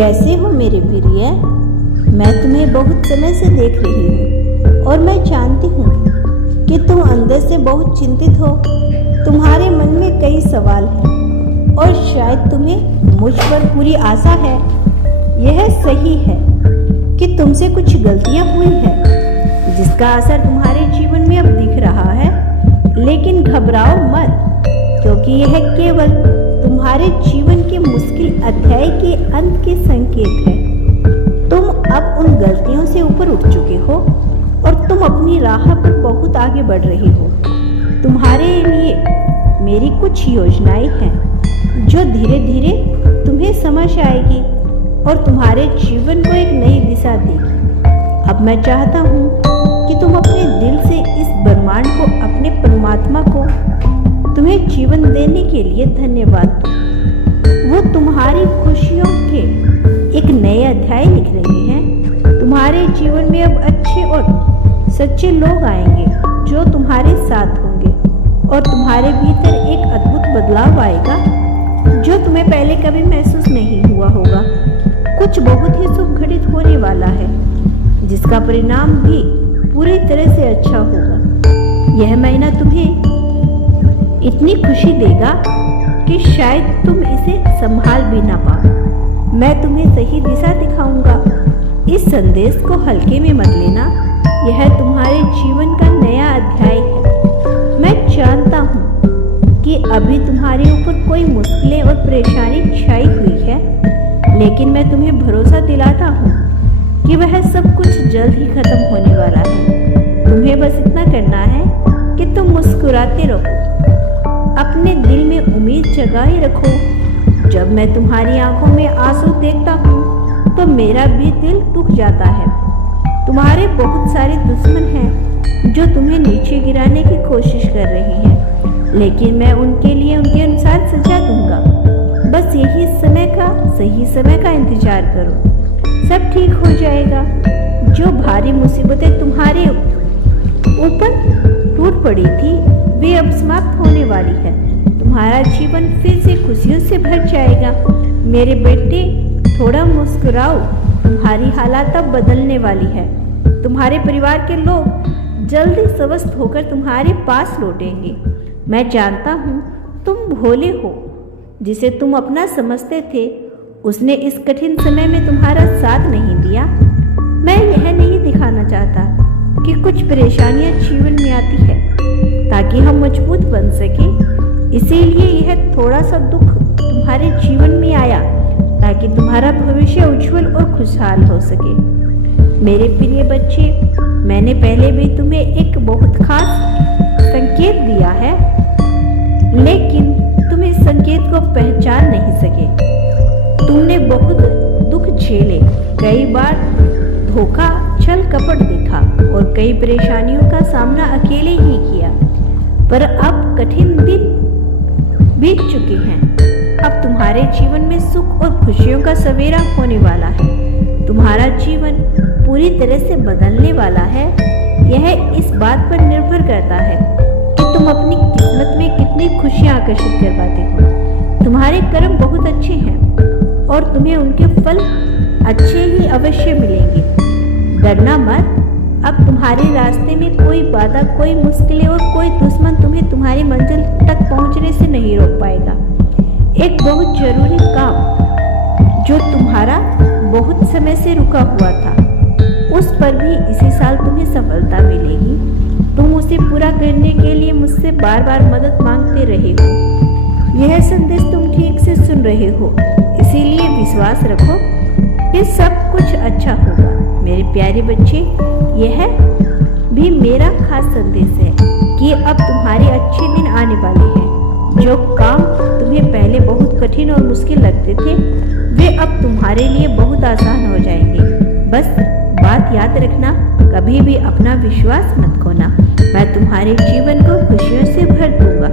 कैसे हो मेरे प्रिय? मैं तुम्हें बहुत समय से देख रही हूँ और मैं जानती हूँ कि तुम अंदर से बहुत चिंतित हो। तुम्हारे मन में कई सवाल हैं और शायद तुम्हें मुझ पर पूरी आशा है। यह सही है कि तुमसे कुछ गलतियाँ हुई हैं जिसका असर तुम्हारे जीवन में अब दिख रहा है, लेकिन घबराओ मत, क्योंकि यह केवल तुम्हारे जीवन के मुश्किल अध्याय के अंत के संकेत है। तुम अब उन गलतियों से ऊपर उठ चुके हो और तुम अपनी राह पर बहुत आगे बढ़ रही हो। तुम्हारे लिए मेरी कुछ योजनाएं हैं जो धीरे धीरे तुम्हें समझ आएगी और तुम्हारे जीवन को एक नई दिशा देगी। अब मैं चाहता हूँ कि तुम अपने दिल से इस ब्रह्मांड को, अपने परमात्मा को तुम्हें जीवन देने के लिए धन्यवाद दो। वो तुम्हारी खुशियों के एक नए अध्याय लिख रहे हैं। तुम्हारे जीवन में अब अच्छे और सच्चे लोग आएंगे जो तुम्हारे साथ होंगे और तुम्हारे भीतर एक अद्भुत बदलाव आएगा जो तुम्हें पहले कभी महसूस नहीं हुआ होगा। कुछ बहुत ही शुभ घटित होने वाला है जिसका परिणाम भी पूरी तरह से अच्छा होगा। यह महीना तुम्हें इतनी खुशी देगा कि शायद तुम इसे संभाल भी ना पाओ। मैं तुम्हें सही दिशा दिखाऊंगा। इस संदेश को हल्के में मत लेना, यह तुम्हारे जीवन का नया अध्याय है। मैं जानता हूँ कि अभी तुम्हारे ऊपर कोई मुश्किलें और परेशानी छाई हुई है, लेकिन मैं तुम्हें भरोसा दिलाता हूँ कि वह सब कुछ जल्द ही खत्म होने वाला है। तुम्हें बस इतना करना है कि तुम मुस्कुराते रहो, अपने दिल में उम्मीद जगाए रखो। जब मैं तुम्हारी आंखों में आंसू देखता हूँ तो मेरा भी दिल दुख जाता है। तुम्हारे बहुत सारे दुश्मन हैं जो तुम्हें नीचे गिराने की कोशिश कर रहे हैं, लेकिन मैं उनके लिए उनके अनुसार सजा दूंगा। बस यही सही समय का इंतजार करो, सब ठीक हो जाएगा। जो भारी मुसीबतें तुम्हारे ऊपर टूट पड़ी थी वे अब समाप्त होने वाली है। तुम्हारा जीवन फिर से खुशियों से भर जाएगा। मेरे बेटे, थोड़ा मुस्कुराओ, तुम्हारी हालात अब बदलने वाली है। तुम्हारे परिवार के लोग जल्दी स्वस्थ होकर तुम्हारे पास लौटेंगे। मैं जानता हूँ तुम भोले हो, जिसे तुम अपना समझते थे उसने इस कठिन समय में तुम्हारा साथ नहीं दिया। मैं यह नहीं दिखाना चाहता कि कुछ परेशानियां जीवन में आती है ताकि हम मजबूत बन सके, इसीलिए यह थोड़ा सा दुख तुम्हारे जीवन में आया ताकि तुम्हारा भविष्य उज्जवल और खुशहाल हो सके। मेरे प्रिय बच्चे, मैंने पहले भी तुम्हें एक बहुत खास संकेत दिया है, लेकिन तुम इस संकेत को पहचान नहीं सके। तुमने बहुत दुख झेले, कई बार धोखा, छल कपट देखा और कई परेशानियों का सामना अकेले ही किया, पर अब कठिन दिन बीत चुके हैं। अब तुम्हारे जीवन में सुख और खुशियों का सवेरा होने वाला है। तुम्हारा जीवन पूरी तरह से बदलने वाला है। यह इस बात पर निर्भर करता है कि तुम अपनी किस्मत में कितनी खुशियां आकर्षित कर पाते हो। तुम्हारे कर्म बहुत अच्छे हैं और तुम्हें उनके फल अच्छे ही अवश्य मिलेंगे। डरना मत, अब तुम्हारे रास्ते में कोई बाधा, कोई मुश्किलें और कोई दुश्मन तुम्हें तुम्हारी मंजिल तक पहुंचने से नहीं रोक पाएगा। एक बहुत जरूरी काम जो तुम्हारा बहुत समय से रुका हुआ था, उस पर भी इसी साल तुम्हें सफलता मिलेगी। तुम उसे पूरा करने के लिए मुझसे बार बार मदद मांगते रहे हो। यह संदेश तुम ठीक से सुन रहे हो, इसीलिए विश्वास रखो कि सब कुछ अच्छा होगा। मेरे प्यारे बच्चे, यह भी मेरा खास संदेश है कि अब तुम्हारे अच्छे दिन आने वाले हैं। जो काम तुम्हें पहले बहुत कठिन और मुश्किल लगते थे, वे अब तुम्हारे लिए बहुत आसान हो जाएंगे। बस बात याद रखना, कभी भी अपना विश्वास मत खोना। मैं तुम्हारे जीवन को खुशियों से भर दूंगा।